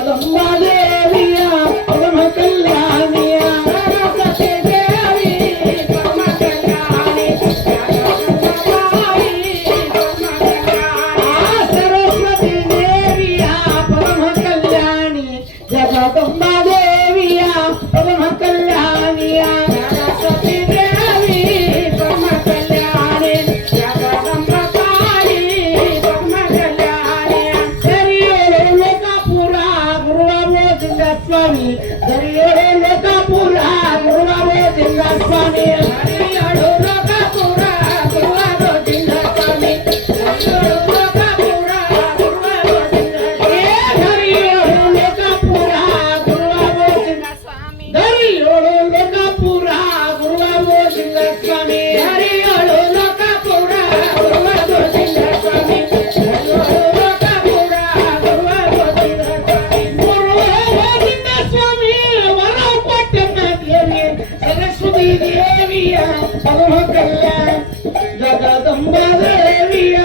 ಜಗದಂಬಾ ದೇವಿಯ ಪರಮ ಕಲ್ಯಾಣಿಯ ಸರಸ್ವತಿ ದೇವಿ ಪರಮ ಕಲ್ಯಾಣಿ ಸರಸ್ವತಿ ದೇವಿಯ ಪರಮ ಕಲ್ಯಾಣಿ ಜಗದಂಬಾ ದೇವಿಯ ಪರಮ ಕಲ್ಯಾಣಿಯ ಸರಸ್ವತಿ ದೇವಿ ಪರಮ ಕಲ್ಯಾಣಿ ಜಗದಂಬ ಕಾಳಿ ಪರಮ ಕಲ್ಯಾಣಿಯ ದರಿಯೋಳು ಲೋಕಾಪುರ ಗುರುವಾಬೋಧಿಂಗ ಸ್ವಾಮಿ ದರಿಯೋಳು ಲೋಕಾಪುರ ಗುರುವಾಬೋಧಿಂಗ ಸ್ವಾಮಿ ದರಿಯೋಳು ಲೋಕಾಪುರ ಗುರುವಾಬೋಧಿಂಗ ಸ್ವಾಮಿ ದರಿಯೋಳು ಲೋಕಾಪುರ ಗುರುವಾಬೋಧಿಂಗ ದರಿಯೋಳು ಲೋಕಾಪುರ ಗುರುವಾಬೋಧಿಂಗ ಸ್ವಾಮಿ ದರಿಯೋಳು ಲೋಕಾಪುರ ಗುರುವಾಬೋಧಿಂಗ ಸ್ವಾಮಿ ದರಿಯೋಳು ಲೋಕಾಪುರ ಗುರುವಾಬೋಧಿಂಗ ಸ್ವಾಮಿ ದರಿಯೋಳು ಲೋಕಾಪುರ ಗುರುವಾಬೋಧಿಂಗ ಸ್ವಾಮಿ ಗುರುವಾಬೋಧಿಂಗ ಸ್ವಾಮಿ ವರ ಕೊಟ್ಟನ ದೇವಿ ಸರಸ್ವತಿ ದೇವಿಯ ಪರಮ ಕಲ್ಯಾಣ ಜಗದಂಬಾ ದೇವಿಯ